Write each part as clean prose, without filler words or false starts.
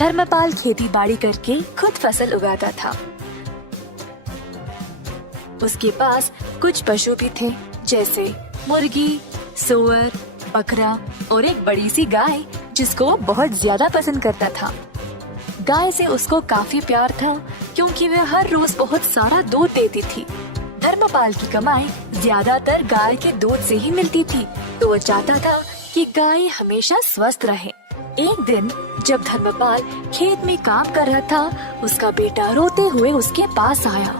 धर्मपाल खेती बाड़ी करके खुद फसल उगाता था। उसके पास कुछ पशु भी थे, जैसे मुर्गी, सूअर, बकरा और एक बड़ी सी गाय जिसको वो बहुत ज्यादा पसंद करता था। गाय से उसको काफी प्यार था क्योंकि वह हर रोज बहुत सारा दूध देती थी। धर्मपाल की कमाई ज्यादातर गाय के दूध से ही मिलती थी, तो वो चाहता था कि गाय हमेशा स्वस्थ रहे। एक दिन जब धर्मपाल खेत में काम कर रहा था, उसका बेटा रोते हुए उसके पास आया।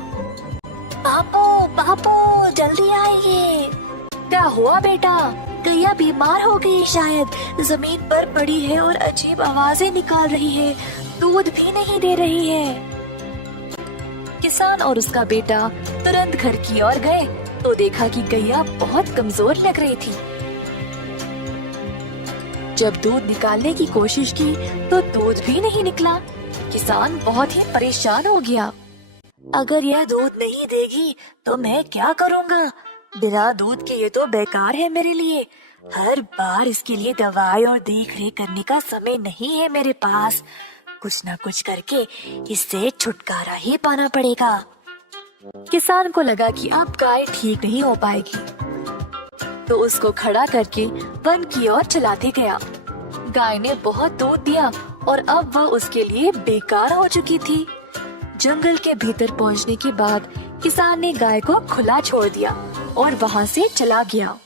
बापू, बापू, जल्दी आइए। क्या हुआ बेटा? गैया बीमार हो गई शायद, जमीन पर पड़ी है और अजीब आवाजें निकाल रही है, दूध भी नहीं दे रही है। किसान और उसका बेटा तुरंत घर की ओर गए तो देखा कि गैया बहुत कमजोर लग रही थी। जब दूध निकालने की कोशिश की तो दूध भी नहीं निकला। किसान बहुत ही परेशान हो गया। अगर यह दूध नहीं देगी तो मैं क्या करूँगा? बिना दूध के ये तो बेकार है मेरे लिए। हर बार इसके लिए दवाई और देख रेख करने का समय नहीं है मेरे पास। कुछ न कुछ करके इससे छुटकारा ही पाना पड़ेगा। किसान को लगा कि अब गाय ठीक नहीं हो पाएगी, तो उसको खड़ा करके वन की ओर चलाते गया। गाय ने बहुत दूध दिया और अब वह उसके लिए बेकार हो चुकी थी। जंगल के भीतर पहुंचने के बाद किसान ने गाय को खुला छोड़ दिया और वहां से चला गया।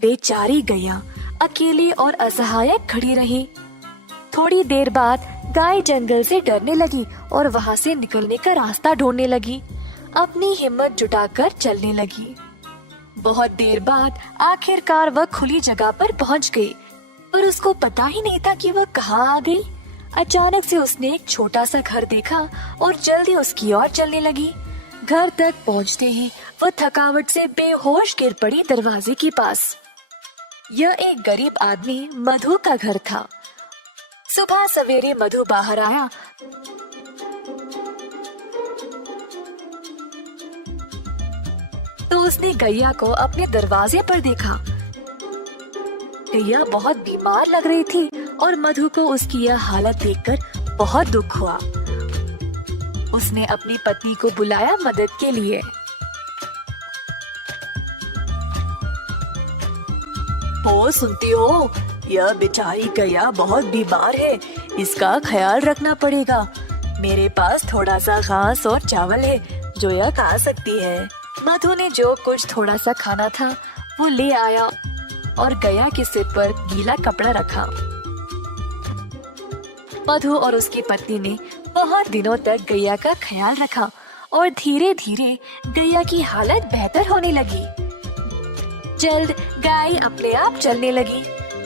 बेचारी गैया अकेली और असहाय खड़ी रही। थोड़ी देर बाद गाय जंगल से डरने लगी और वहां से निकलने का रास्ता ढूंढने लगी। अपनी हिम्मत जुटाकर चलने लगी। बहुत देर बाद आखिरकार वह खुली जगह पर पहुंच गई, पर उसको पता ही नहीं था कि वह कहाँ आ गई। अचानक से उसने एक छोटा सा घर देखा और जल्दी उसकी ओर चलने लगी। घर तक पहुंचते ही वह थकावट से बेहोश गिर पड़ी दरवाजे के पास। यह एक गरीब आदमी मधु का घर था। सुबह सवेरे मधु बाहर आया तो उसने गैया को अपने दरवाजे पर देखा। गैया बहुत बीमार लग रही थी और मधु को उसकी यह हालत देखकर बहुत दुख हुआ। उसने अपनी पत्नी को बुलाया मदद के लिए। ओ सुनती हो, यह बेचारी गैया बहुत बीमार है, इसका ख्याल रखना पड़ेगा। मेरे पास थोड़ा सा घास और चावल है जो यह खा सकती है। मधु ने जो कुछ थोड़ा सा खाना था वो ले आया और गैया के सिर पर गीला कपड़ा रखा। मधु और उसकी पत्नी ने बहुत दिनों तक गैया का ख्याल रखा और धीरे धीरे गैया की हालत बेहतर होने लगी। जल्द गाय अपने आप चलने लगी।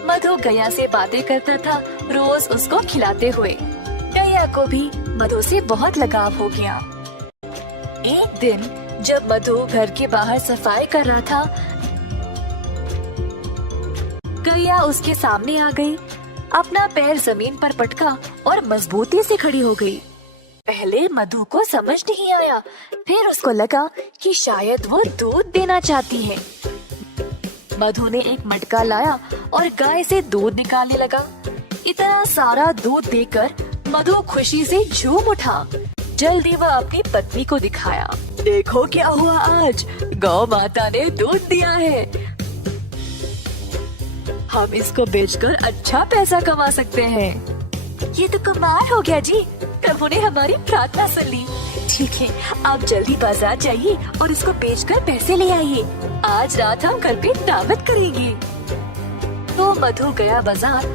मधु गैया से बातें करता था, रोज उसको खिलाते हुए। गैया को भी मधु से बहुत लगाव हो गया। एक दिन जब मधु घर के बाहर सफाई कर रहा था, गैया उसके सामने आ गई। अपना पैर जमीन पर पटका और मजबूती से खड़ी हो गई। पहले मधु को समझ नहीं आया, फिर उसको लगा कि शायद वो दूध देना चाहती है। मधु ने एक मटका लाया और गाय से दूध निकालने लगा। इतना सारा दूध देकर मधु खुशी से झूम उठा। जल्दी वह अपनी पत्नी को दिखाया। देखो क्या हुआ आज, गौ माता ने दूध दिया है। हम इसको बेचकर अच्छा पैसा कमा सकते हैं। ये तो कमाल हो गया जी, प्रभु ने हमारी प्रार्थना सुन ली। ठीक है, आप जल्दी बाजार जाइए और इसको बेचकर पैसे ले आइए। आज रात हम घर पे दावत करेंगे। तो मधु गया बाजार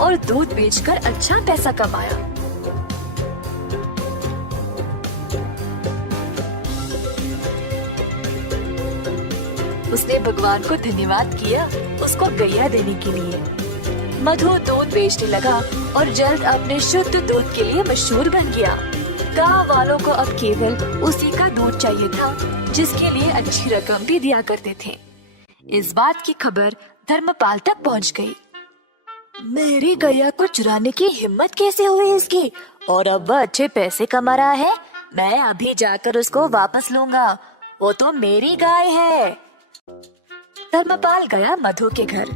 और दूध बेचकर अच्छा पैसा कमाया। उसने भगवान को धन्यवाद किया उसको गैया देने के लिए। मधु दूध बेचने लगा और जल्द अपने शुद्ध दूध के लिए मशहूर बन गया। गांव वालों को अब केवल उसी का दूध चाहिए था, जिसके लिए अच्छी रकम भी दिया करते थे। इस बात की खबर धर्मपाल तक पहुंच गई। मेरी गैया को चुराने की हिम्मत कैसे हुई इसकी, और अब वह अच्छे पैसे कमा रहा है। मैं अभी जाकर उसको वापस लूंगा, वो तो मेरी गाय है। धर्मपाल गया मधु के घर।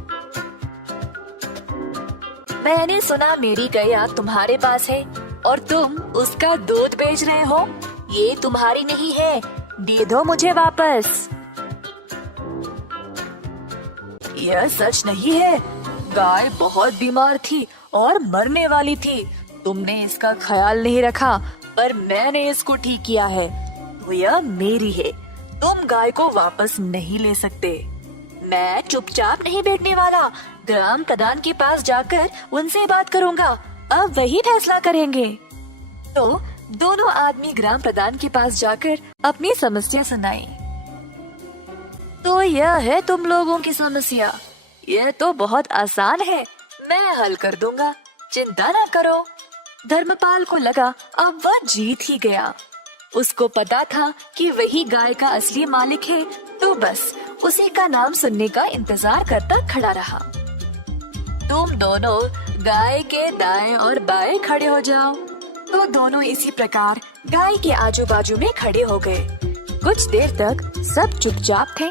मैंने सुना मेरी गैया तुम्हारे पास है और तुम उसका दूध बेच रहे हो। ये तुम्हारी नहीं है, दे दो मुझे वापस। यह सच नहीं है। गाय बहुत बीमार थी और मरने वाली थी। तुमने इसका ख्याल नहीं रखा, पर मैंने इसको ठीक किया है, तो यह मेरी है। तुम गाय को वापस नहीं ले सकते। मैं चुपचाप नहीं बैठने वाला। ग्राम प्रधान के पास जाकर उनसे बात करूंगा। अब वही फैसला करेंगे। तो दोनों आदमी ग्राम प्रधान के पास जाकर अपनी समस्या सुनाई। तो यह है तुम लोगों की समस्या। यह तो बहुत आसान है, मैं हल कर दूंगा, चिंता ना करो। धर्मपाल को लगा अब वह जीत ही गया। उसको पता था कि वही गाय का असली मालिक है, तो बस उसी का नाम सुनने का इंतजार करता खड़ा रहा। तुम दोनों गाय के दाएं और बाएं खड़े हो जाओ। तो दोनों इसी प्रकार गाय के आजू बाजू में खड़े हो गए। कुछ देर तक सब चुपचाप थे।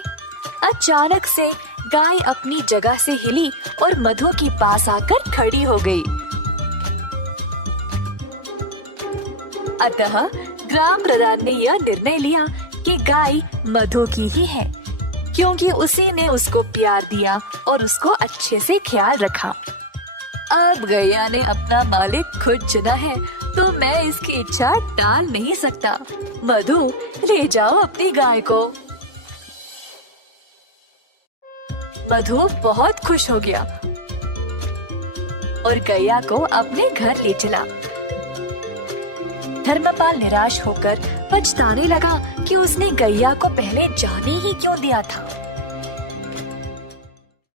अचानक से गाय अपनी जगह से हिली और मधु के पास आकर खड़ी हो गई। अतः ग्राम प्रधान ने यह निर्णय लिया कि गाय मधु की ही है, क्योंकि उसी ने उसको प्यार दिया और उसको अच्छे से ख्याल रखा। अब गैया ने अपना मालिक खुद चुना है, तो मैं इसकी इच्छा टाल नहीं सकता। मधु, ले जाओ अपनी गाय को। मधु बहुत खुश हो गया और गैया को अपने घर ले चला। धर्मपाल निराश होकर पछताने लगा कि उसने गैया को पहले जाने ही क्यों दिया था।